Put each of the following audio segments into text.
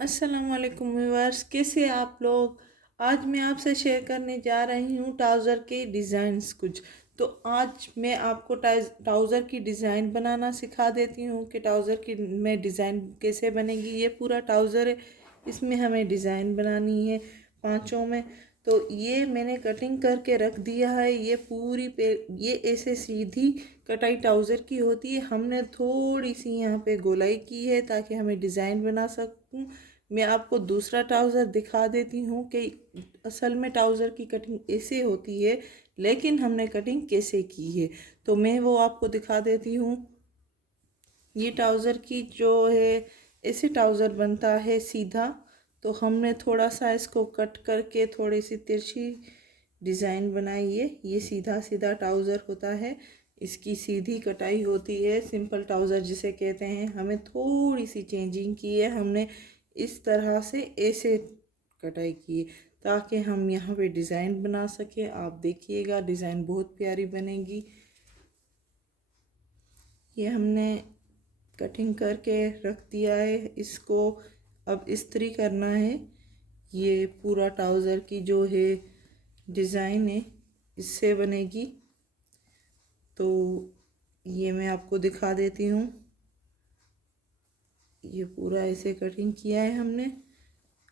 अस्सलाम वालेकुम व्यूअर्स, कैसे आप लोग। आज मैं आपसे शेयर करने जा रही हूँ ट्राउज़र के डिज़ाइंस कुछ। तो आज मैं आपको ट्राउज़र की डिज़ाइन बनाना सिखा देती हूँ कि ट्राउज़र की में डिज़ाइन कैसे बनेगी। ये पूरा ट्राउज़र है, इसमें हमें डिज़ाइन बनानी है पाँचों में। तो ये मैंने कटिंग करके रख दिया है। ये पूरी पे ये ऐसे सीधी कटाई ट्राउज़र की होती है। हमने थोड़ी सी यहाँ पे गोलाई की है ताकि हमें डिज़ाइन बना सकूँ। मैं आपको दूसरा ट्राउज़र दिखा देती हूँ कि असल में ट्राउज़र की कटिंग ऐसे होती है, लेकिन हमने कटिंग कैसे की है। तो मैं वो आपको दिखा देती हूँ। ये ट्राउज़र की जो है, ऐसे ट्राउज़र बनता है सीधा। तो हमने थोड़ा सा इसको कट करके थोड़ी सी तिरछी डिज़ाइन बनाई है। ये सीधा सीधा ट्राउज़र होता है, इसकी सीधी कटाई होती है, सिंपल ट्राउज़र जिसे कहते हैं। हमें थोड़ी सी चेंजिंग की है, हमने इस तरह से ऐसे कटाई की है ताकि हम यहाँ पे डिज़ाइन बना सकें। आप देखिएगा, डिज़ाइन बहुत प्यारी बनेगी। ये हमने कटिंग करके रख दिया है, इसको अब इस्त्री करना है। ये पूरा ट्राउज़र की जो है डिज़ाइन है, इससे बनेगी। तो ये मैं आपको दिखा देती हूँ। ये पूरा ऐसे कटिंग किया है हमने,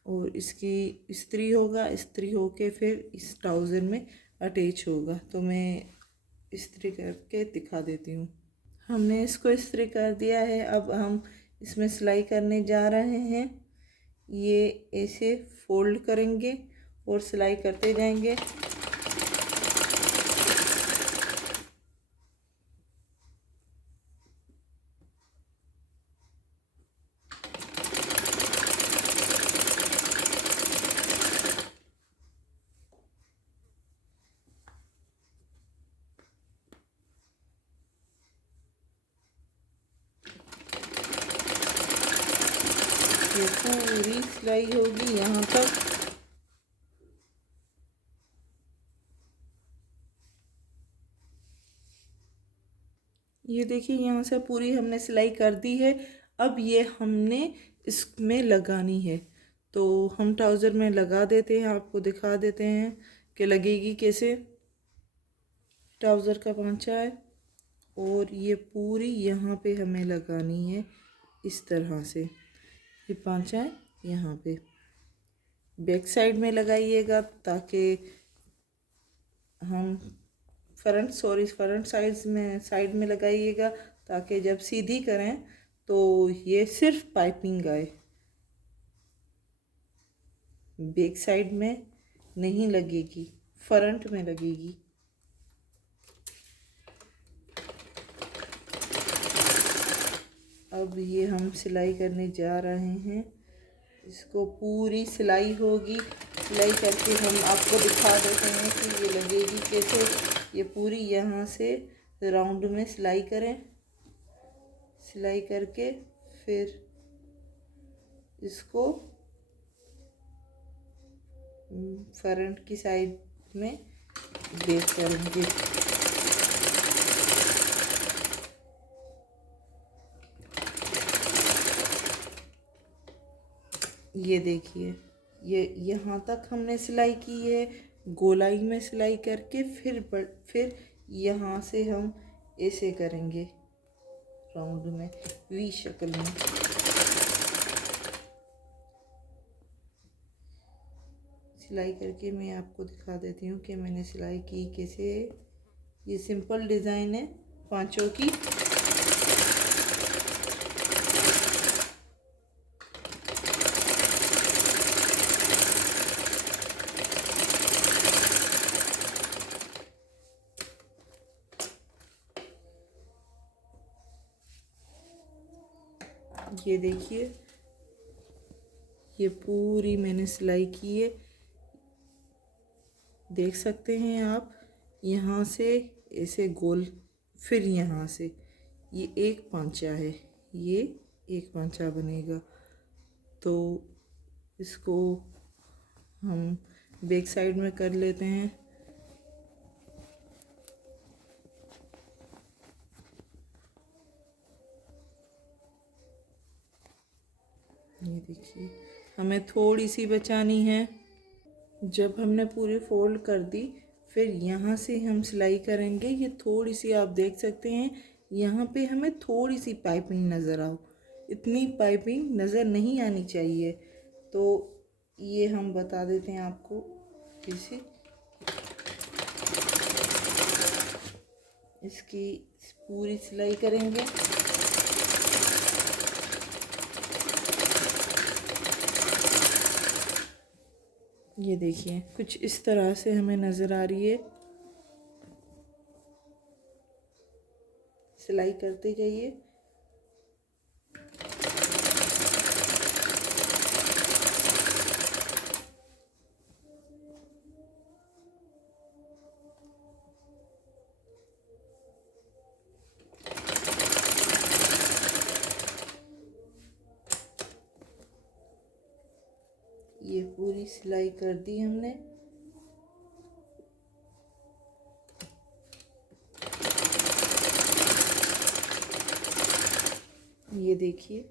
और इसकी इस्त्री होगा, इस्त्री होके फिर इस ट्राउज़र में अटैच होगा। तो मैं इस्त्री करके दिखा देती हूँ। हमने इसको इस्त्री कर दिया है। अब हम इसमें सिलाई करने जा रहे हैं। ये ऐसे फोल्ड करेंगे और सिलाई करते जाएंगे। ये पूरी सिलाई होगी यहाँ तक। ये देखिए, यहाँ से पूरी हमने सिलाई कर दी है। अब ये हमने इसमें लगानी है। तो हम ट्राउज़र में लगा देते हैं, आपको दिखा देते हैं कि लगेगी कैसे। ट्राउज़र का पांचा है और ये पूरी यहाँ पे हमें लगानी है इस तरह से। ये पांचा है यहाँ पे, बैक साइड में लगाइएगा ताकि हम फ्रंट साइड में लगाइएगा ताकि जब सीधी करें तो ये सिर्फ पाइपिंग आए, बैक साइड में नहीं लगेगी, फ्रंट में लगेगी। अब ये हम सिलाई करने जा रहे हैं। इसको पूरी सिलाई होगी, सिलाई करके हम आपको दिखा देते हैं कि ये लगेगी कैसे। ये पूरी यहाँ से राउंड में सिलाई करें, सिलाई करके फिर इसको फ्रंट की साइड में बेक करेंगे। ये देखिए, ये यहाँ तक हमने सिलाई की है। गोलाई में सिलाई करके फिर यहाँ से हम ऐसे करेंगे राउंड में, वी शक्ल में। सिलाई करके मैं आपको दिखा देती हूँ कि मैंने सिलाई की कैसे। ये सिंपल डिज़ाइन है पांचों की। ये देखिए, ये पूरी मैंने सिलाई की है, देख सकते हैं आप। यहाँ से ऐसे गोल, फिर यहाँ से ये एक पांचा है, ये एक पांचा बनेगा। तो इसको हम बैक साइड में कर लेते हैं। ये देखिए, हमें थोड़ी सी बचानी है। जब हमने पूरी फोल्ड कर दी, फिर यहाँ से हम सिलाई करेंगे। ये थोड़ी सी आप देख सकते हैं, यहाँ पे हमें थोड़ी सी पाइपिंग नज़र आओ, इतनी पाइपिंग नज़र नहीं आनी चाहिए। तो ये हम बता देते हैं आपको इसे, इसकी पूरी सिलाई करेंगे। ये देखिए कुछ इस तरह से हमें नज़र आ रही है। सिलाई करते जाइए। ये पूरी सिलाई कर दी हमने। ये देखिए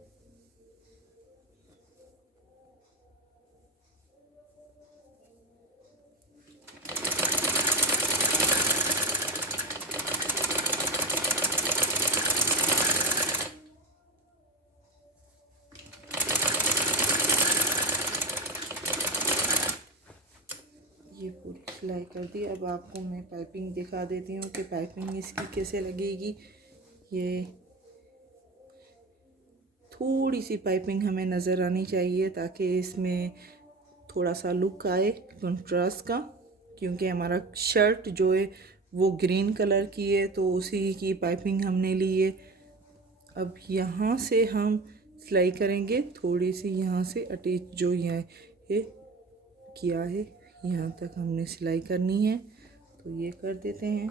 ये पूरी सिलाई कर दी। अब आपको मैं पाइपिंग दिखा देती हूँ कि पाइपिंग इसकी कैसे लगेगी। ये थोड़ी सी पाइपिंग हमें नज़र आनी चाहिए ताकि इसमें थोड़ा सा लुक आए कंट्रास्ट का, क्योंकि हमारा शर्ट जो है वो ग्रीन कलर की है, तो उसी की पाइपिंग हमने ली है। अब यहाँ से हम सिलाई करेंगे, थोड़ी सी यहाँ से अटैच जो यहाँ है किया है, यहाँ तक हमने सिलाई करनी है। तो ये कर देते हैं।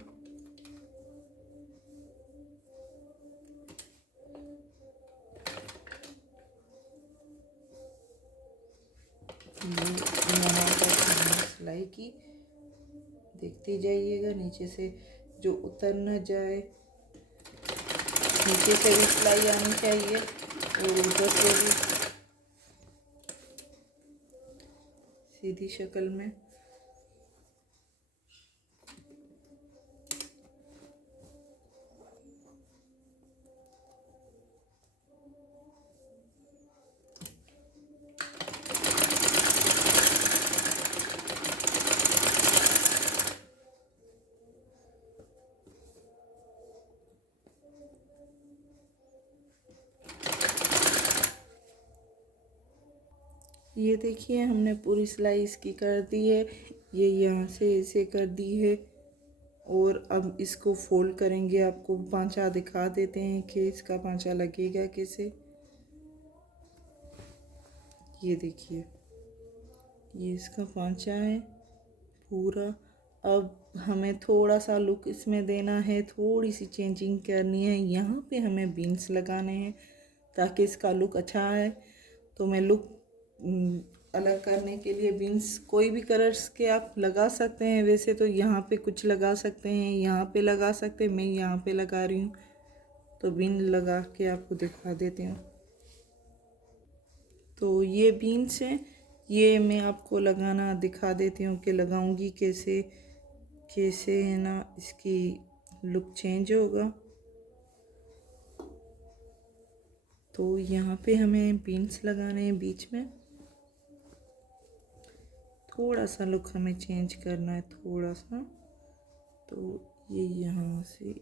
यहाँ तक हमने सिलाई की, देखते जाइएगा नीचे से जो उतर न जाए। नीचे से भी सिलाई आनी चाहिए और ऊपर से भी सीधी शक्ल में। ये देखिए हमने पूरी सिलाई इसकी कर दी है। ये यहाँ से ऐसे कर दी है और अब इसको फोल्ड करेंगे। आपको पांचा दिखा देते हैं कि इसका पांचा लगेगा कैसे। ये देखिए ये इसका पांचा है पूरा। अब हमें थोड़ा सा लुक इसमें देना है, थोड़ी सी चेंजिंग करनी है। यहाँ पे हमें बीन्स लगाने हैं ताकि इसका लुक अच्छा आए। तो मैं लुक अलग करने के लिए बीन्स कोई भी कलर्स के आप लगा सकते हैं। वैसे तो यहाँ पे कुछ लगा सकते हैं, यहाँ पे लगा सकते हैं, मैं यहाँ पे लगा रही हूँ। तो बीन लगा के आपको दिखा देती हूँ। तो ये बीन्स हैं, ये मैं आपको लगाना दिखा देती हूँ कि लगाऊंगी कैसे कैसे है ना, इसकी लुक चेंज होगा। तो यहाँ पे हमें बीन्स लगाने हैं बीच में। थोड़ा सा लुक हमें चेंज करना है, थोड़ा सा। तो ये यहाँ से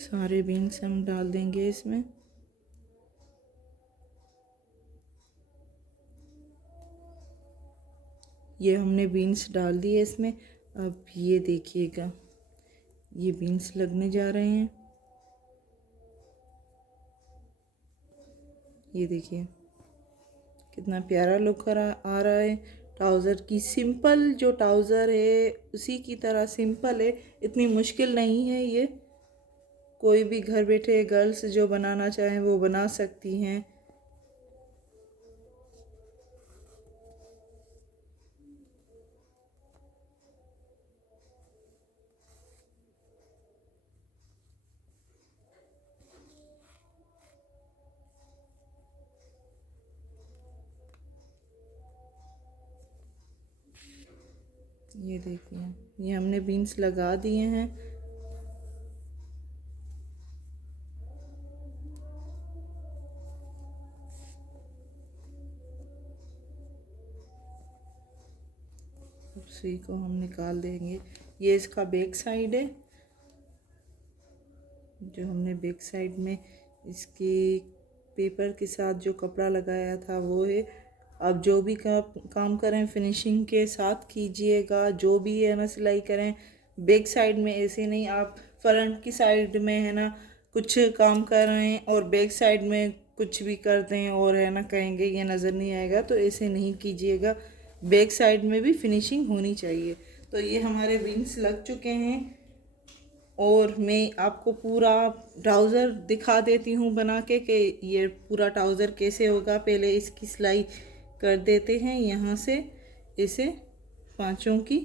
सारे बीन्स हम डाल देंगे इसमें। ये हमने बीन्स डाल दिए इसमें। अब ये देखिएगा ये बीन्स लगने जा रहे हैं। ये देखिए कितना प्यारा लुक आ रहा है। ट्राउज़र की सिंपल जो ट्राउज़र है उसी की तरह सिंपल है, इतनी मुश्किल नहीं है ये। कोई भी घर बैठे गर्ल्स जो बनाना चाहें वो बना सकती हैं। ये देखिए, ये हमने बीन्स लगा दिए हैं। अब सुई को हम निकाल देंगे। ये इसका बैक साइड है, जो हमने बैक साइड में इसकी पेपर के साथ जो कपड़ा लगाया था वो है। अब जो भी काम करें फिनिशिंग के साथ कीजिएगा। जो भी है ना सिलाई करें बैक साइड में, ऐसे नहीं आप फ्रंट की साइड में है ना कुछ काम कर रहे हैं और बैक साइड में कुछ भी कर दें और है ना कहेंगे ये नज़र नहीं आएगा, तो ऐसे नहीं कीजिएगा। बैक साइड में भी फिनिशिंग होनी चाहिए। तो ये हमारे विंग्स लग चुके हैं और मैं आपको पूरा ट्राउज़र दिखा देती हूँ बना के कि ये पूरा ट्राउज़र कैसे होगा। पहले इसकी सिलाई कर देते हैं यहाँ से इसे पांचों की।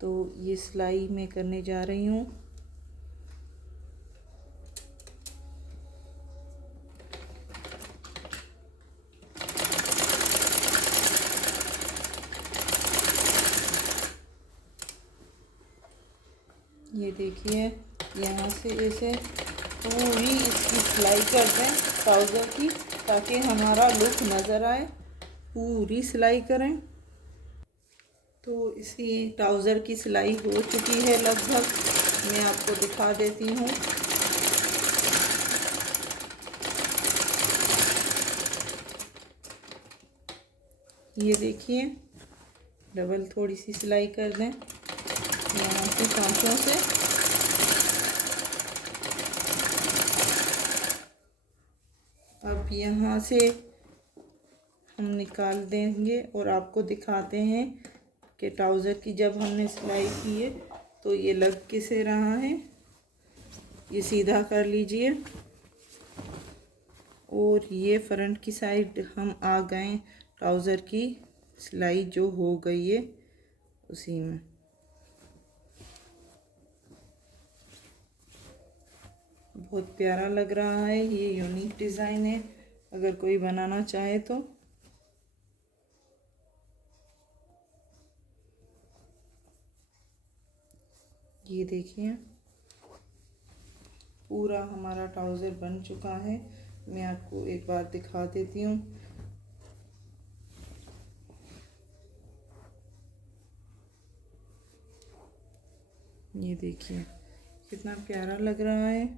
तो ये सिलाई मैं करने जा रही हूँ। ये देखिए, यहाँ से ऐसे पूरी इसकी सिलाई कर दें ट्राउज़र की, ताकि हमारा लुक नज़र आए। पूरी सिलाई करें। तो इसी ट्राउज़र की सिलाई हो चुकी है लगभग, मैं आपको दिखा देती हूँ। ये देखिए, डबल थोड़ी सी सिलाई कर दें यहाँ से सांचों से। अब यहाँ से हम निकाल देंगे और आपको दिखाते हैं कि ट्राउज़र की जब हमने सिलाई की है तो ये लग कैसे रहा है। ये सीधा कर लीजिए और ये फ्रंट की साइड हम आ गए ट्राउज़र की सिलाई जो हो गई है उसी में। बहुत प्यारा लग रहा है, ये यूनिक डिज़ाइन है। अगर कोई बनाना चाहे तो ये देखिए, पूरा हमारा ट्राउज़र बन चुका है। मैं आपको एक बार दिखा देती हूँ। ये देखिए कितना प्यारा लग रहा है।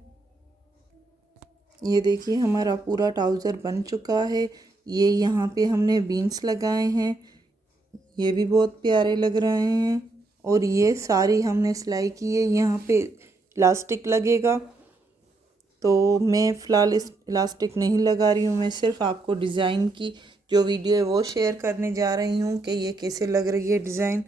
ये देखिए हमारा पूरा ट्राउज़र बन चुका है। ये यहाँ पे हमने बीन्स लगाए हैं, ये भी बहुत प्यारे लग रहे हैं। और ये सारी हमने सिलाई की है। यहाँ पे इलास्टिक लगेगा, तो मैं फ़िलहाल इस इलास्टिक नहीं लगा रही हूँ। मैं सिर्फ आपको डिज़ाइन की जो वीडियो है वो शेयर करने जा रही हूँ कि ये कैसे लग रही है डिज़ाइन।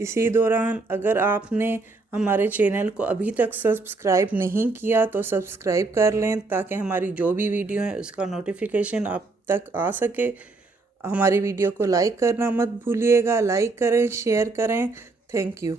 इसी दौरान अगर आपने हमारे चैनल को अभी तक सब्सक्राइब नहीं किया तो सब्सक्राइब कर लें, ताकि हमारी जो भी वीडियो है उसका नोटिफिकेशन आप तक आ सके। हमारी वीडियो को लाइक करना मत भूलिएगा। लाइक करें, शेयर करें। Thank you.